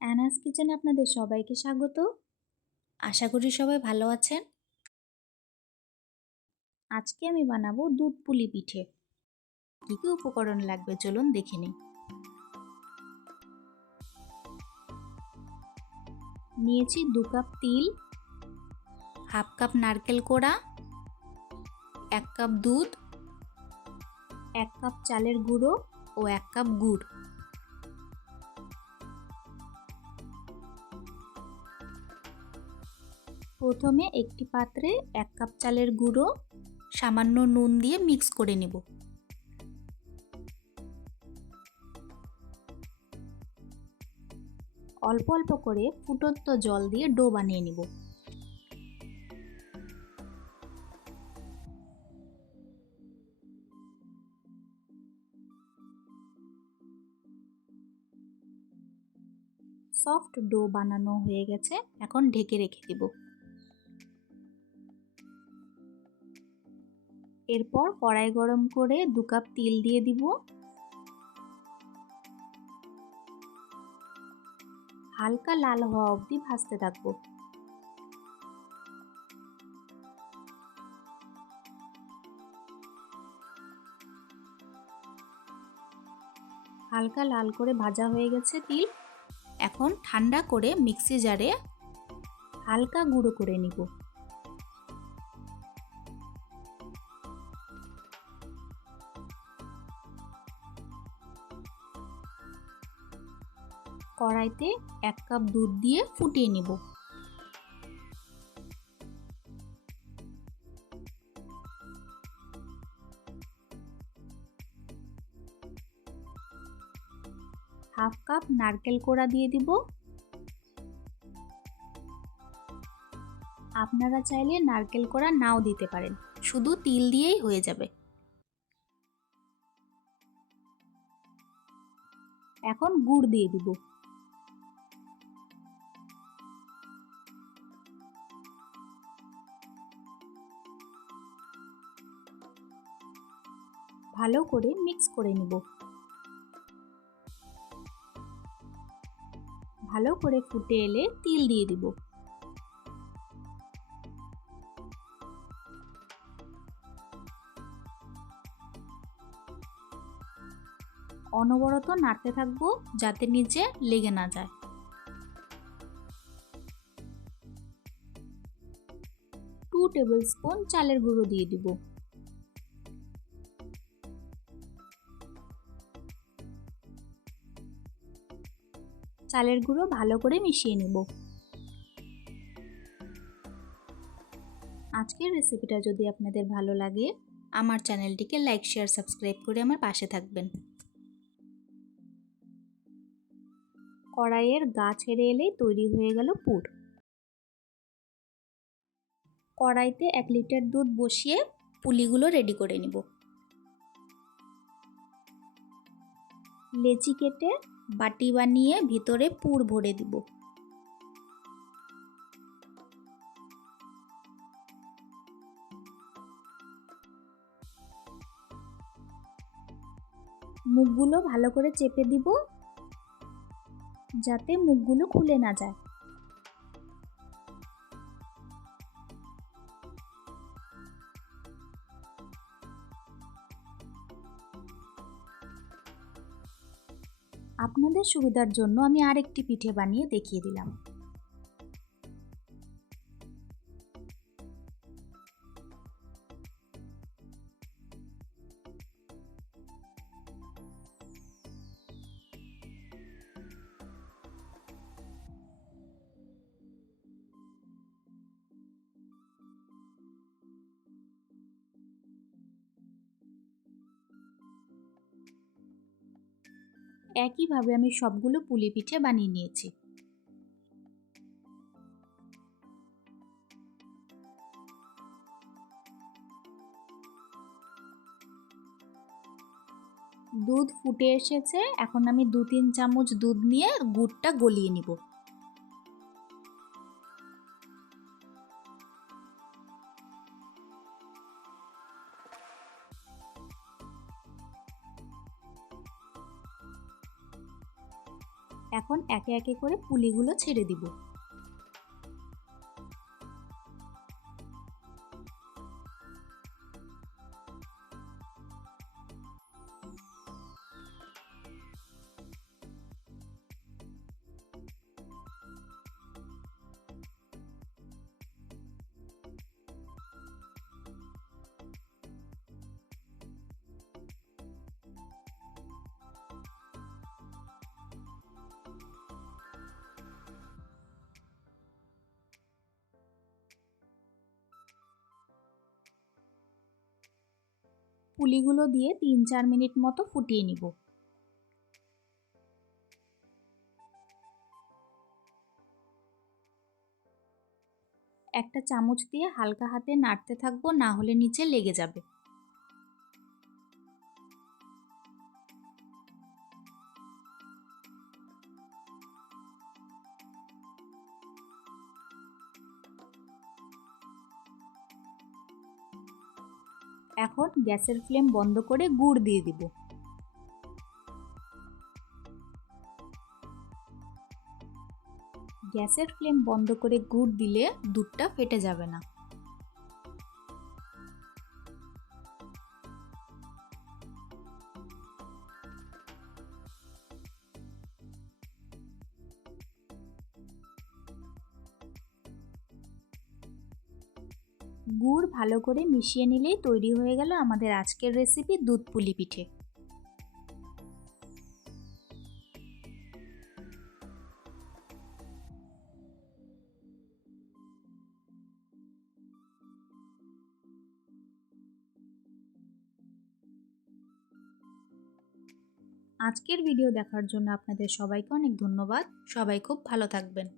অ্যানাস কিচেনে আপনাদের সবাইকে স্বাগত। আশা করি সবাই ভালো আছেন। আজকে আমি বানাবো দুধ পুলি পিঠে। কী কী উপকরণ লাগবে চলুন দেখে নিই। নিয়েছি 2 কাপ তিল, হাফ কাপ নারকেল কোড়া, 1 কাপ দুধ, 1 কাপ চালের গুঁড়ো ও 1 কাপ গুড়। প্রথমে একটি পাত্রে 1 কাপ চালের গুঁড়ো সামান্য নুন দিয়ে মিক্স করে নেব। অল্প অল্প করে ফুটন্ত জল দিয়ে ডো বানিয়ে নেব। সফট ডো বানানো হয়ে গেছে, এখন ঢেকে রেখে দেব। এরপর কড়াই গরম করে 2 কাপ তিল দিয়ে দিব। হালকা লাল হওয়া অবধি ভাজতে থাকবো। হালকা লাল করে ভাজা হয়ে গেছে তিল। এখন ঠান্ডা করে মিক্সি জারে হালকা গুঁড়ো করে নিব। কড়াইতে 1 কাপ দুধ দিয়ে ফুটিয়ে নিব। হাফ কাপ নারকেল কোড়া দিয়ে দিব। আপনারা চাইলে নারকেল কোড়া নাও দিতে পারেন, শুধু তিল দিয়েই হয়ে যাবে। এখন গুড় দিয়ে দিব। ভালো করে মিক্স করে নিব। ভালো করে ফুটে এলে তিল দিয়ে দিব। অনবরত নাড়তে থাকবো যাতে নিচে লেগে না যায়। 2 টেবিল স্পুন চালের গুঁড়ো দিয়ে দিব। চালের গুঁড়ো ভালো করে মিশিয়ে নেব। আজকের রেসিপিটা যদি আপনাদের ভালো লাগে, আমার চ্যানেলটিকে লাইক, শেয়ার, সাবস্ক্রাইব করে আমার পাশে থাকবেন। কড়াইয়ের গা ছেড়ে এলেই তৈরি হয়ে গেল পুর। কড়াইতে 1 লিটার দুধ বসিয়ে পুলিগুলো রেডি করে নিব। লেচি কেটে বাটি বানিয়ে ভিতরে পুর ভরে দিব। মুখগুলো ভালো করে চেপে দিব যাতে মুখগুলো খুলে না যায়। আপনাদের সুবিধার জন্য আমি আরেকটি পিঠে বানিয়ে দেখিয়ে দিলাম। একইভাবে আমি সবগুলো পুলি পিঠে বানিয়ে নিয়েছি। দুধ ফুটে এসেছে, এখন আমি 2-3 চামচ দুধ নিয়ে গুড়টা গলিয়ে নিব। এখন একে একে করে পুলিগুলো ছেড়ে দিব। পুলিগুলো দিয়ে 3-4 মিনিট মতো ফুটিয়ে নিব। একটা চামচ দিয়ে হালকা হাতে নাড়তে থাকবো, না হলে নিচে লেগে যাবে। এখন গ্যাসের ফ্লেম বন্ধ করে গুড় দিয়ে দিব। গ্যাসের ফ্লেম বন্ধ করে গুড় দিলে দুধটা ফেটে যাবে না। গুড় ভালো করে মিশিয়ে নিলেই তৈরি হয়ে গেল আমাদের আজকের রেসিপি দুধ পুলি পিঠে। আজকের ভিডিও দেখার জন্য আপনাদের সবাইকে অনেক ধন্যবাদ। সবাই খুব ভালো থাকবেন।